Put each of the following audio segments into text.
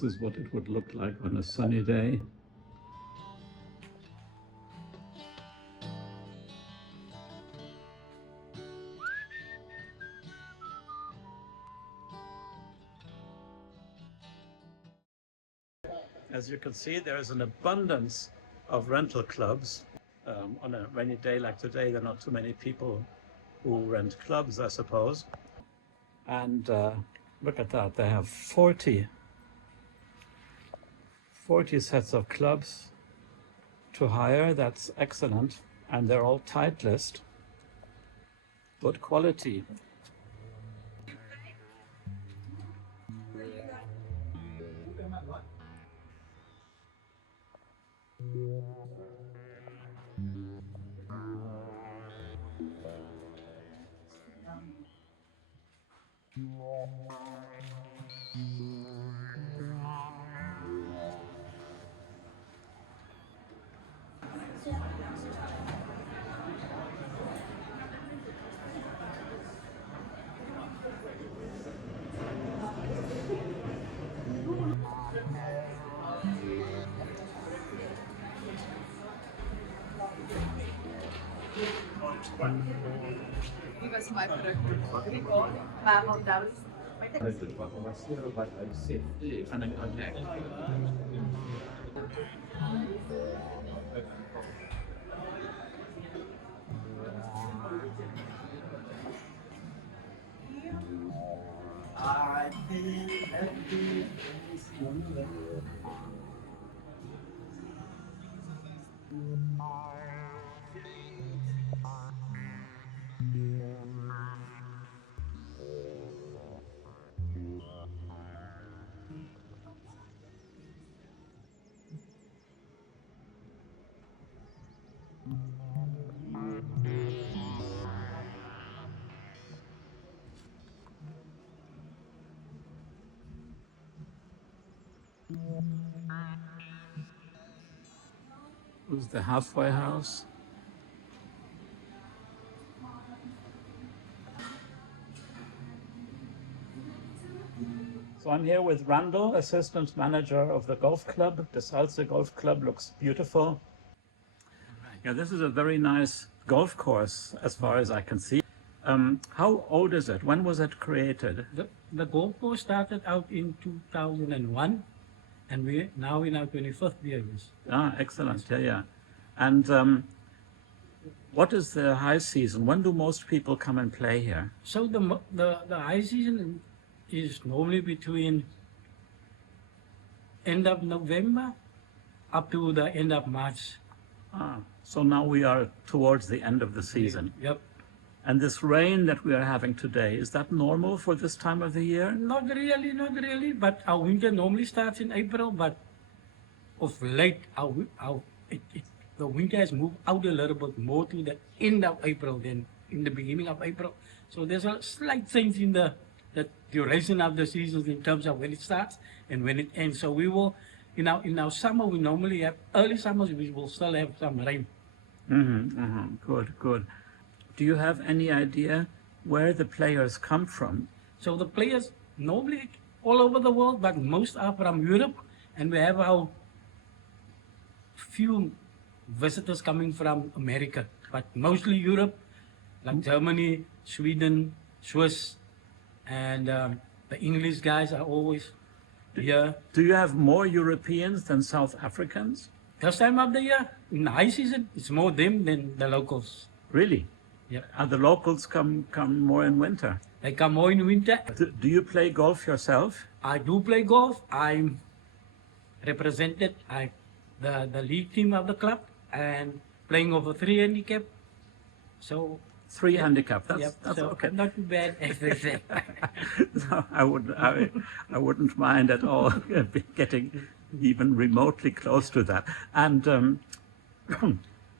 This is what it would look like on a sunny day. As you can see, there is an abundance of rental clubs. On a rainy day like today, there are not too many people who rent clubs, I suppose. And look at that, they have 40 sets of clubs to hire. That's excellent. And they're all Titleist. Good quality. Die was my verruk. Maar onthou This is the halfway house. So I'm here with Randell, assistant manager of the golf club. The Zalze Golf Club looks beautiful. Yeah, this is a very nice golf course as far as I can see. How old is it? When was it created? The golf course started out in 2001, and we're now in our 25th year. Ah, excellent. Yeah, yeah. And what is the high season? When do most people come and play here? So the high season is normally between end of November up to the end of March. Ah, so now we are towards the end of the season. Yep. And this rain that we are having today, is that normal for this time of the year? Not really, but our winter normally starts in April, but of late the winter has moved out a little bit more to the end of April than in the beginning of April. So there's a slight change in the duration of the seasons in terms of when it starts and when it ends. So we will, in our summer, we normally have early summers, we will still have some rain. Good. Do you have any idea where the players come from? So the players normally all over the world, but most are from Europe, and we have our few visitors coming from America, but mostly Europe, like Germany, Sweden, Swiss, and the English guys are always here. Do you have more Europeans than South Africans? This time of the year, in the high season, it's more them than the locals. Really? Yeah. And the locals come more in winter? They come more in winter. Do you play golf yourself? I do play golf. I'm represented the league team of the club and playing over 3 handicap. So 3 handicap. yep, That's so okay. not too bad. So I wouldn't mind at all getting even remotely close to that. And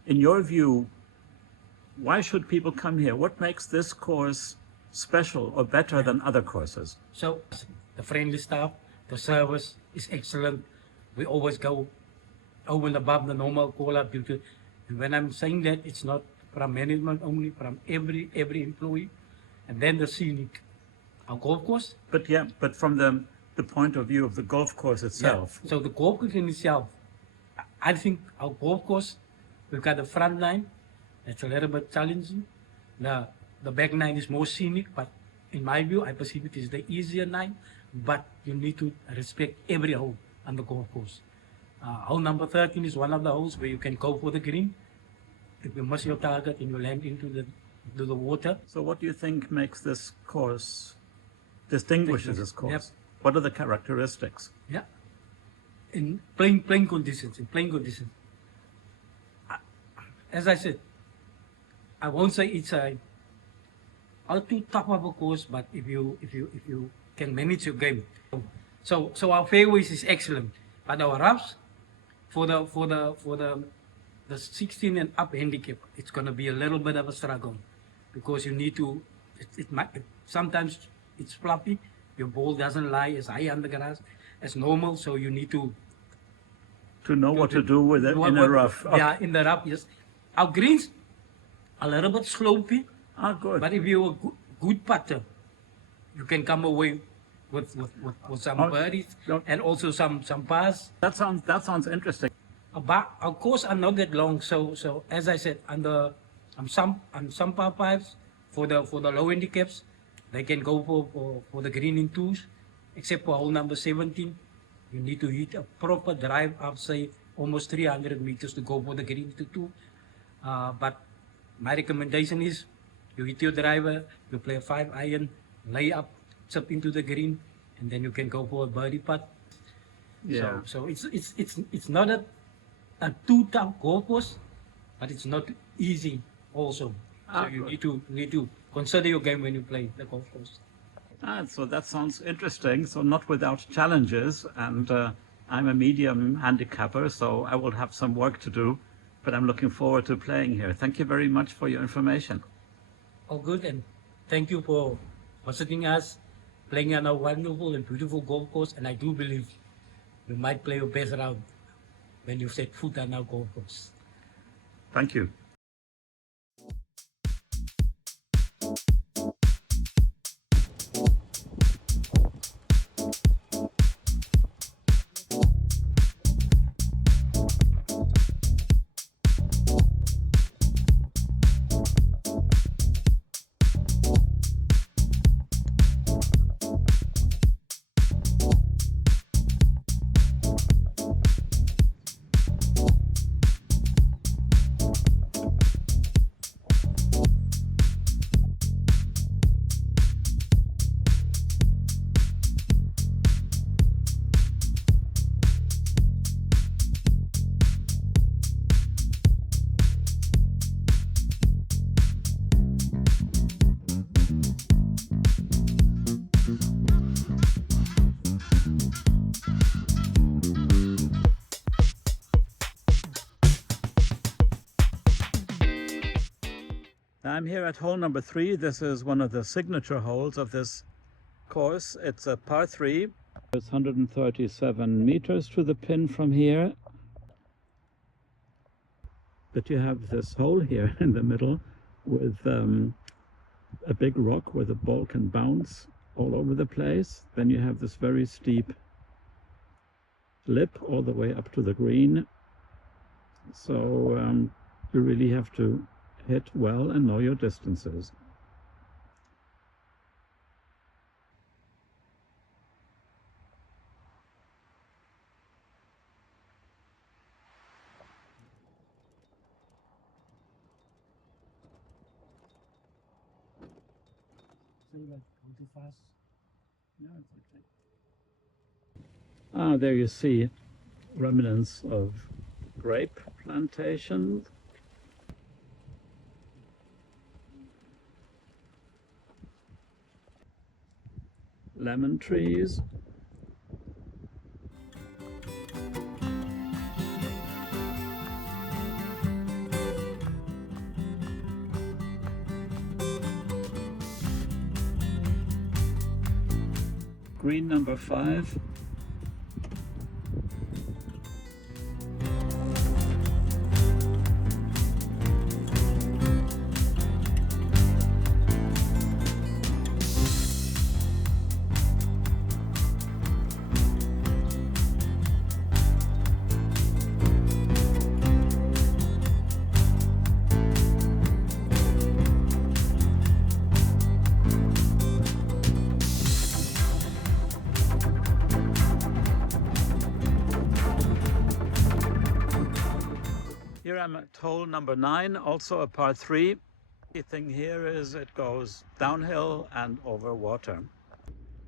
in your view, why should people come here? What makes this course special or better than other courses? So the friendly staff, the service is excellent. We always go over and above the normal call-up duty. And when I'm saying that, it's not from management only, from every employee. And then the scenic, our golf course. But from the the point of view of the golf course itself. Yeah. So the golf course in itself, I think our golf course, we've got the front nine, it's a little bit challenging. The back nine is more scenic, but in my view, I perceive it is the easier nine, but you need to respect every hole on the golf course. Hole number 13 is one of the holes where you can go for the green. If you miss your target and you land into the water. So what do you think makes this course, distinguishes this course? Yep. What are the characteristics? Yeah. In playing conditions, as I said, I won't say it's a too tough of a course, but if you can manage your game. So our fairways is excellent, but our roughs for the 16 and up handicap, it's gonna be a little bit of a struggle because you need to. Sometimes it's floppy. Your ball doesn't lie as high on the grass as normal, so you need to know what to do with it in a rough. Yeah, in the rough, yes. Our greens a little bit slopey, Good. but if you're a good putter, you can come away with some birdies and also some pars. That sounds interesting. Our course are not that long, so as I said, on some par fives for the low handicaps, they can go for the green in twos, except for hole number 17. You need to hit a proper drive of say almost 300 meters to go for the green to two. But my recommendation is you hit your driver, you play a 5-iron, lay up, chip into the green, and then you can go for a birdie putt. Yeah. So it's not a too tough golf course, but it's not easy also. So you need to consider your game when you play the golf course. So that sounds interesting. So not without challenges, and I'm a medium handicapper, so I will have some work to do, but I'm looking forward to playing here. Thank you very much for your information. All good, and thank you for visiting us, playing on a wonderful and beautiful golf course, and I do believe you might play your best round when you set foot on our golf course. Thank you. I'm here at hole number 3. This is one of the signature holes of this course. It's a par 3. It's 137 meters to the pin from here. But you have this hole here in the middle with a big rock where the ball can bounce all over the place. Then you have this very steep lip all the way up to the green. So you really have to hit well and know your distances. There you see remnants of grape plantations. Lemon trees. Green number 5. Here I'm at hole number 9, also a par 3. The thing here is it goes downhill and over water.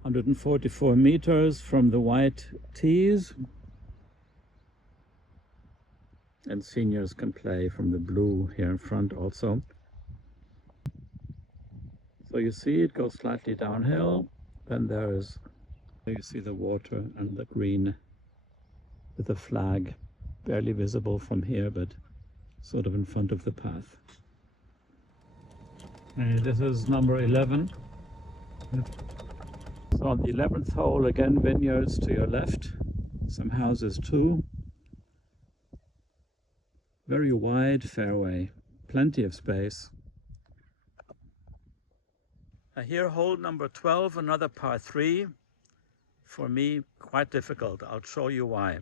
144 meters from the white tees. And seniors can play from the blue here in front also. So you see it goes slightly downhill, then you see the water and the green with the flag barely visible from here, but sort of in front of the path. And this is number 11. So on the 11th hole, again vineyards to your left, some houses too. Very wide fairway, plenty of space. Here hole number 12, another par 3. For me, quite difficult. I'll show you why.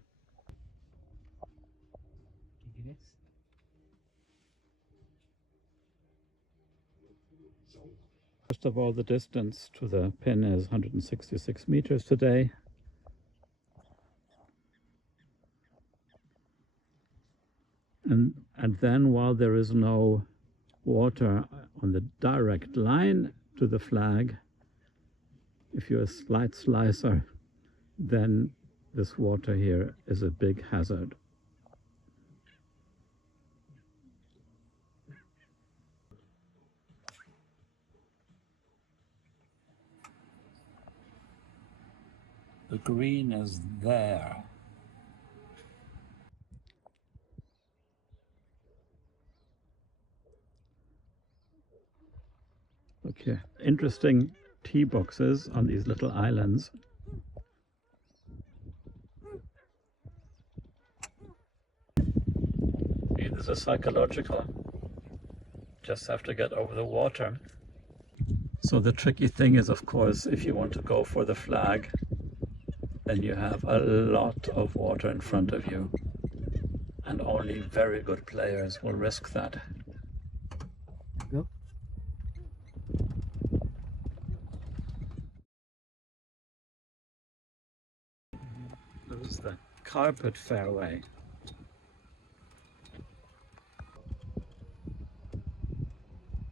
First of all, the distance to the pin is 166 meters today. And then while there is no water on the direct line to the flag, if you're a slight slicer, then this water here is a big hazard. The green is there. Okay, interesting tee boxes on these little islands. Okay, this is psychological. Just have to get over the water. So the tricky thing is, of course, if you want to go for the flag, then you have a lot of water in front of you. And only very good players will risk that. Yep. This is the carpet fairway.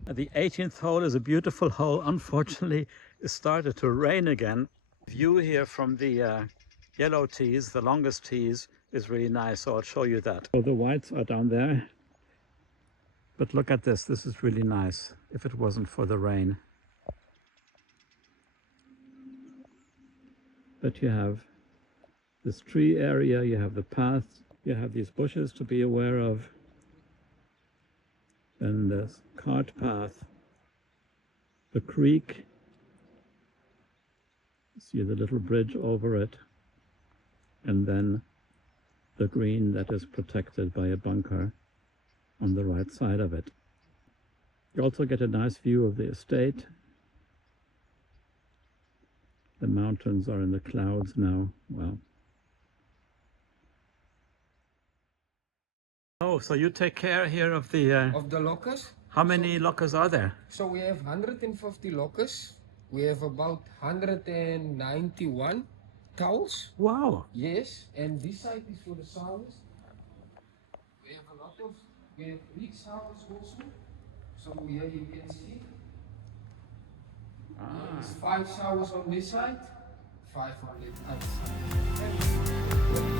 The 18th hole is a beautiful hole. Unfortunately, it started to rain again. View here from the yellow tees, the longest tees, is really nice, so I'll show you that. So the whites are down there. But look at this, this is really nice, if it wasn't for the rain. But you have this tree area, you have the path, you have these bushes to be aware of. And this cart path, the creek, see the little bridge over it, and then the green that is protected by a bunker on the right side of it. You also get a nice view of the estate. The mountains are in the clouds now. Wow. Oh, so you take care here of the lockers. How many lockers are there? So we have 150 lockers. We have about 191 cows. Wow. Yes, and this side is for the sows. We have big sows also. So here you can see. There's 5 sows on this side, 5 on the other side.